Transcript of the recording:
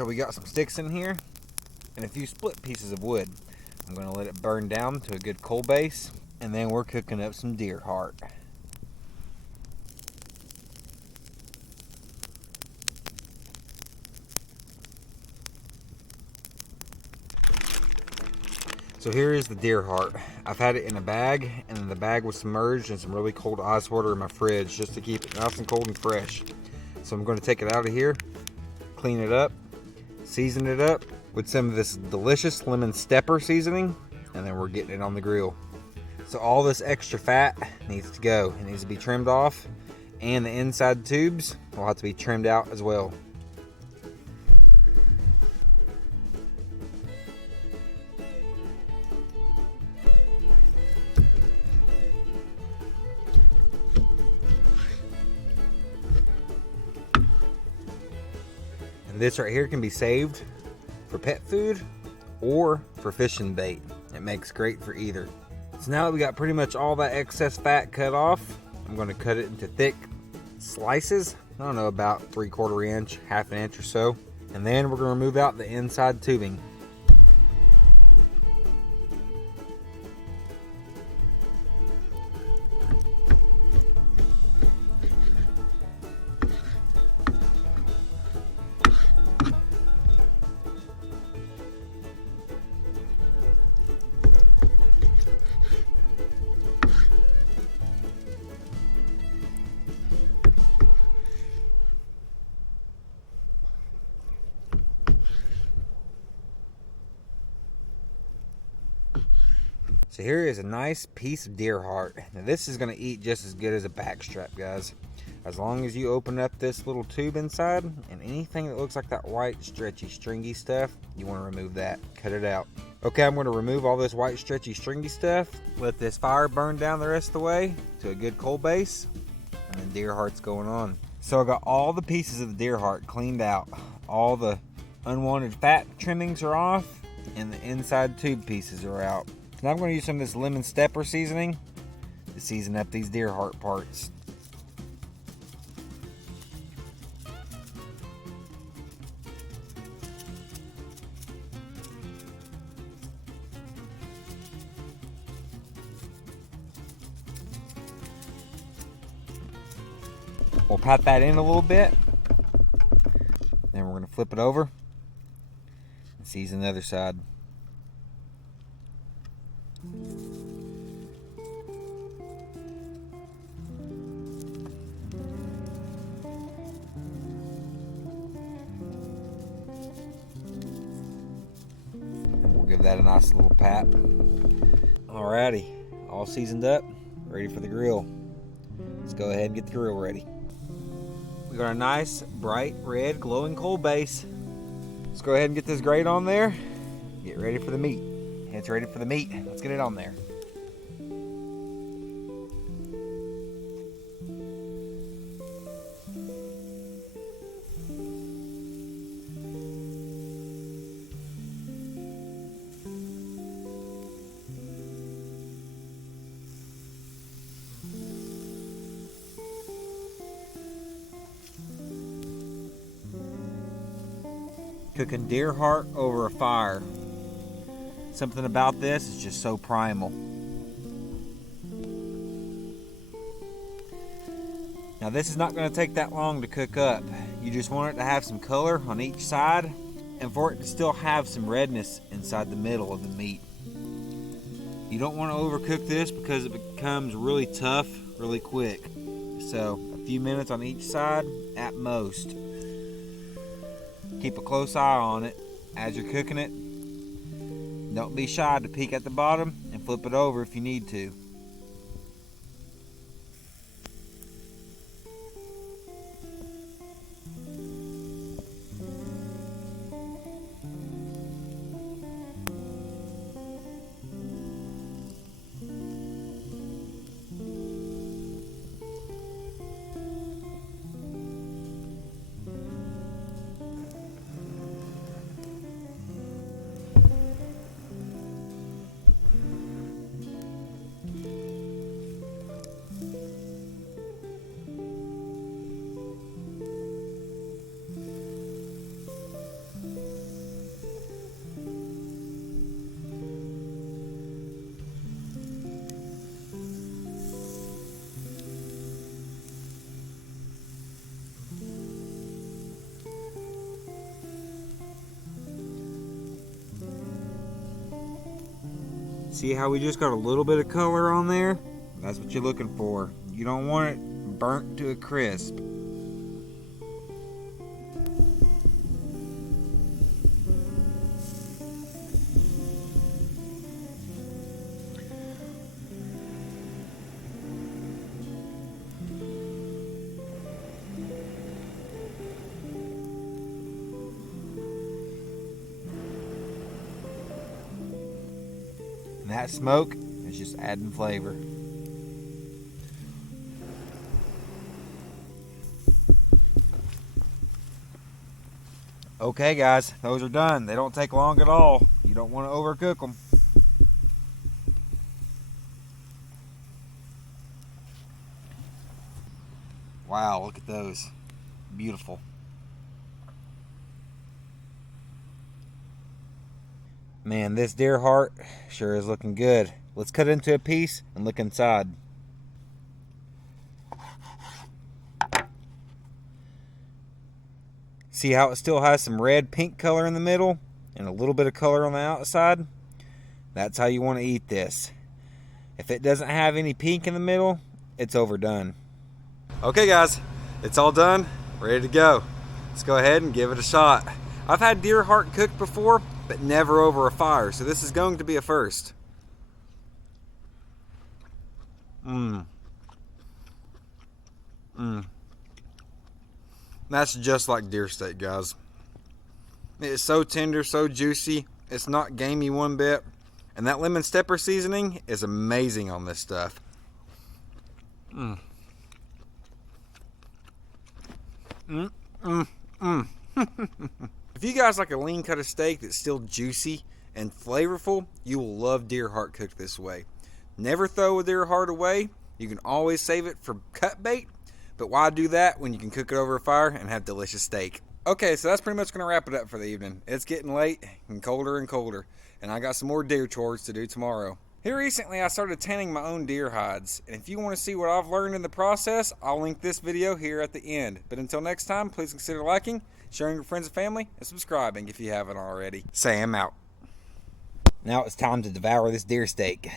So we got some sticks in here and a few split pieces of wood. I'm going to let it burn down to a good coal base, and then we're cooking up some deer heart. So here is the deer heart. I've had it in a bag, and then the bag was submerged in some really cold ice water in my fridge just to keep it nice and cold and fresh. So I'm going to take it out of here, clean it up, season it up with some of this delicious lemon stepper seasoning, and then we're getting it on the grill. So all this extra fat needs to go. It needs to be trimmed off, and the inside tubes will have to be trimmed out as well. And this right here can be saved for pet food or for fishing bait. It makes great for either. So now that we got pretty much all that excess fat cut off, I'm going to cut it into thick slices. I don't know, about 3/4 inch, half an inch or so. And then we're going to remove out the inside tubing. So here is a nice piece of deer heart. Now this is going to eat just as good as a backstrap, guys. As long as you open up this little tube inside, and anything that looks like that white stretchy stringy stuff, you want to remove that. Cut it out. Okay, I'm going to remove all this white stretchy stringy stuff. Let this fire burn down the rest of the way to a good coal base, and then deer heart's going on. So I got all the pieces of the deer heart cleaned out. All the unwanted fat trimmings are off, and the inside tube pieces are out. Now I'm going to use some of this lemon stepper seasoning to season up these deer heart parts. We'll pat that in a little bit. Then we're going to flip it over and season the other side. And we'll give that a nice little pat. Alrighty, all seasoned up, ready for the grill. Let's go ahead and get the grill ready. We got a nice, bright red, glowing coal base. Let's go ahead and get this grate on there. Get ready for the meat. It's ready for the meat. Let's get it on there. Cooking deer heart over a fire. Something about this is just so primal. Now this is not going to take that long to cook up. You just want it to have some color on each side and for it to still have some redness inside the middle of the meat. You don't want to overcook this because it becomes really tough really quick. So a few minutes on each side at most. Keep a close eye on it as you're cooking it. Don't be shy to peek at the bottom and flip it over if you need to. See how we just got a little bit of color on there? That's what you're looking for. You don't want it burnt to a crisp. And that smoke is just adding flavor. Okay guys, those are done. They don't take long at all. You don't want to overcook them. Wow, look at those. Beautiful. Man, this deer heart sure is looking good. Let's cut it into a piece and look inside. See how it still has some red pink color in the middle and a little bit of color on the outside? That's how you want to eat this. If it doesn't have any pink in the middle, it's overdone. Okay guys, it's all done, ready to go. Let's go ahead and give it a shot. I've had deer heart cooked before, but never over a fire, so this is going to be a first. That's just like deer steak, guys. It is so tender, so juicy. It's not gamey one bit. And that lemon pepper seasoning is amazing on this stuff. If you guys like a lean cut of steak that's still juicy and flavorful, you will love deer heart cooked this way. Never throw a deer heart away. You can always save it for cut bait, but why do that when you can cook it over a fire and have delicious steak? Okay, so that's pretty much going to wrap it up for the evening. It's getting late and colder, and I got some more deer chores to do tomorrow. Here recently I started tanning my own deer hides, and if you want to see what I've learned in the process, I'll link this video here at the end. But until next time, please consider liking, sharing with friends and family, and subscribing if you haven't already. Sam out. Now it's time to devour this deer steak.